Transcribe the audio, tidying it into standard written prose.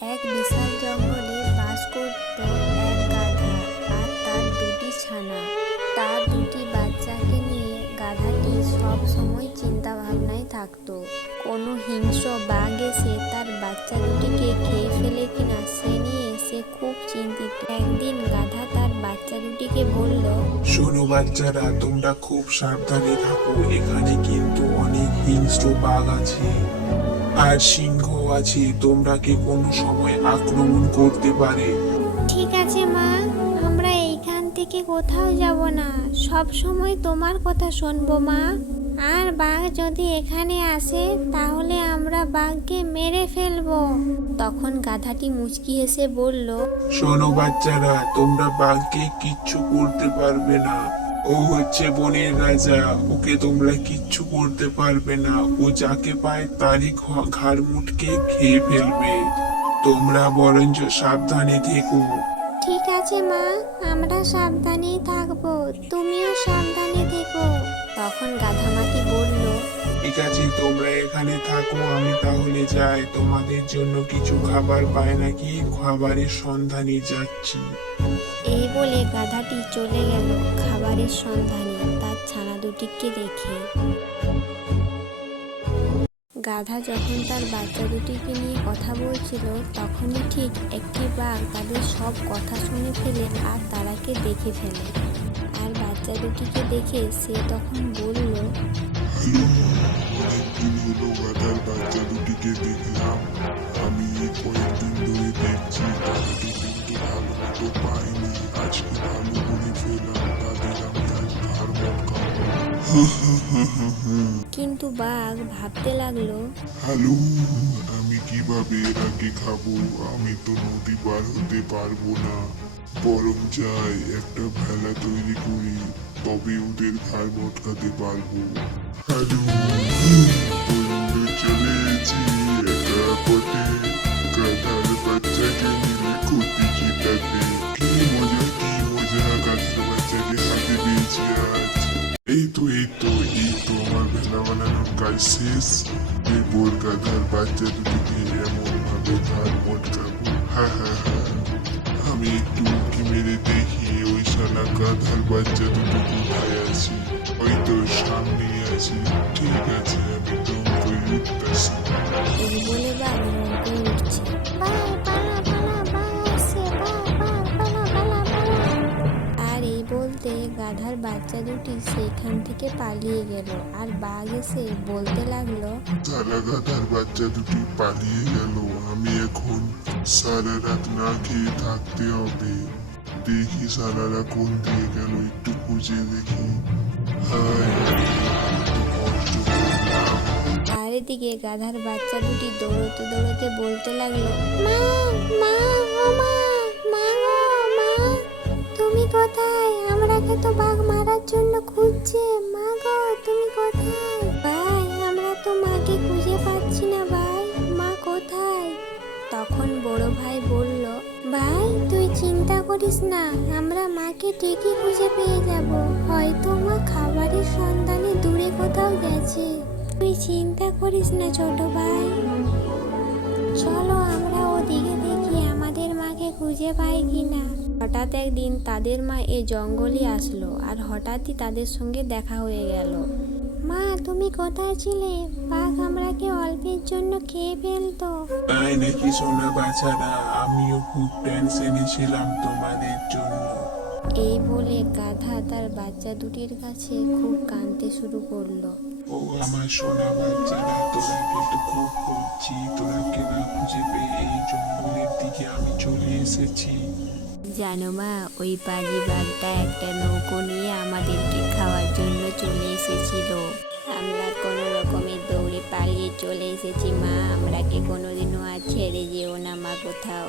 এক বিশাল জঙ্গলে বাস করত এক গাধা আর তার দুটি ছানা। তার দুটি বাচ্চাকে নিয়ে গাধাটি সব সময় চিন্তা ভাবনায় থাকতো, কোনো হিংস্র বাঘ এসে তার বাচ্চা দুটিকে খেয়ে ফেলে কিনা সে নিয়ে সে খুব চিন্তিত। একদিন গাধা তার বাচ্চা দুটিকে বলল, শোনো বাচ্চারা, তোমরা খুব সাবধানে থাকো। এখানে কিন্তু অনেক হিংস্র বাঘ আছে আর সিংহ আছে, তোমরা কি কোনো সময় আক্রমণ করতে পারে। ঠিক আছে মা, আমরা এইখান থেকে কোথাও যাব না, সব সময় তোমার কথা শুনবো মা। আর বাঘ যদি এখানে আসে তাহলে আমরা বাঘকে মেরে ফেলবো। তখন গাধাটি মুচকি হেসে বলল, শোনো বাচ্চারা, তোমরা বাঘকে কিচ্ছু করতে পারবে না। ও হচ্ছে বনের রাজা, ওকে তোমরা কিচ্ছু করতে পারবে না। ও যাকে পায় তারই ঘাড় মুটকে খেয়ে ফেলবে। তোমরা বরঞ্চ সাবধানে থেকো। ঠিক আছে মা, আমরা সাবধানেই থাকবো, তুমিও সাবধানে থেকো। তখন গাধামাটি বলল, ঠিক আছে, তোমরা এখানে থাকো, আমি তাহলে যাই। তোমাদের জন্য কিছু খাবার পায় নাকি খাবারের সন্ধানে যাচ্ছি। এই বলে গাধাটি চলে গেল খাবারের সন্ধানে তার ছানা দুটিকে রেখে। গাধা যখন তার বাচ্চা দুটিকে নিয়ে কথা বলছিল তখনই ঠিক একটি বাঘ তাদের সব কথা শুনে ফেলে আর তারাকে দেখে ফেলে। আর বাচ্চা দুটিকে দেখে সে তখন বলল, অনেকদিন হলো গাধার বাচ্চা দুটিকে দেখলাম। আমি কয়েকদিন ধরে দেখছি তাদেরকে কিন্তু ভালো মতো পাইনি। আজকে ভালো করে ফেলাম তাদের, আমি আজ ঘাড় মটকাবো। কিন্তু বাঘ ভাবতে লাগলো, হ্যালো, আমি কিভাবে এরাকে খাবো? আমি তো নদী পার হতে পারবো না। বরং যাই একটা ভেলা তৈরি করি, তবে ওদের ঘাড় মটকাতে পারবো। হ্যালো বন্ধু, চলে এসেছি একা পথে, গাধার বাচ্চাকে মিলে ক্ষতি চিতাতে। কি মজা কি মজা, গাধার বাচ্চাকে হাতে পেয়েছি আজ। এই তো আমার ভেলা বানানোর কাজ শেষ। এরপর গাধার বাচ্চা দুটিকে এমন ভাবে ঘাড় মটকাবো। হ্যাঁ হ্যাঁ হ্যাঁ, আমি একটু উঁকি মেরে দেখি ওই শালা গাধার বাচ্চা দুটো কোথায় আছে। হয়তো সামনেই আছে। ঠিক আছে, আমি দম করে উঠতেছি। এই বলে বাঘ নৌকোয় উঠছে। বাঘ, পালা, পালা, বাঘ আসছে, বাঘ, বাঘ, পালা, পালা, পালা। আর এই বলতে গাধার বাচ্চা দুটি সেইখান থেকে পালিয়ে গেল। আর বাঘ এসে বলতে লাগলো, সারা গাধার বাচ্চা দুটি পালিয়ে গেল। আমি এখন সারা রাত না খেয়ে থাকতে হবে। দেখি সারারা কোন দিয়ে গেল, একটু খুঁজে দেখি। হায় হায়, কত কষ্ট করলাম। আর এদিকে গাধার বাচ্চা দুটি দৌড়তে দৌড়তে বলতে লাগলো, মা, মা, ও মা, মা গো, মা, তুমি কোথায়? আমরাকে তো বাঘ মারার জন্য খুঁজছে। মা গো, তুমি কোথায়? ভাই, আমরা তো মাকে খুঁজে পাচ্ছি না ভাই, মা কোথায়? তখন বড় ভাই বলল, ভাই তুই চিন্তা করিস না, আমরা মাকে ঠিকই খুঁজে পেয়ে যাব। হয়তো মা খাবারের সন্ধানে দূরে কোথাও গেছে। তুই চিন্তা করিস না ছোট ভাই, চলো আমরা ওদিকে দেখি আমাদের মাকে খুঁজে পাই কিনা। হঠাৎ একদিন তাদের মা এই জঙ্গলে আসলো আর হঠাৎই তাদের সঙ্গে দেখা হয়ে গেল। মা, তুমি কোথায় ছিলে? বাঘ আমরাকে অল্পের জন্য খেয়ে ফেলতো। তাই নাকি সোনা বাচ্চারা, আমিও খুব টেনশনে ছিলাম তোমাদের জন্য। এই বলে গাধা তার বাচ্চা দুটির কাছে খুব কাঁদতে শুরু করলো। ও আমার সোনা বাচ্চারা, তোরা কিন্তু খুব খুঁজছি, তোরাকে না খুঁজে পেয়ে এই জঙ্গলের দিকে আমি চলে এসেছি। জানো মা, ওই পাজি বাঘটা একটা নৌকো নিয়ে আমাদেরকে খাওয়ার জন্য চলে এসেছিল। আমরা কোনো রকমের দৌড়ে পালিয়ে চলে এসেছি মা, আমরাকে কোনোদিনও আর ছেড়ে যেও না মা কোথাও।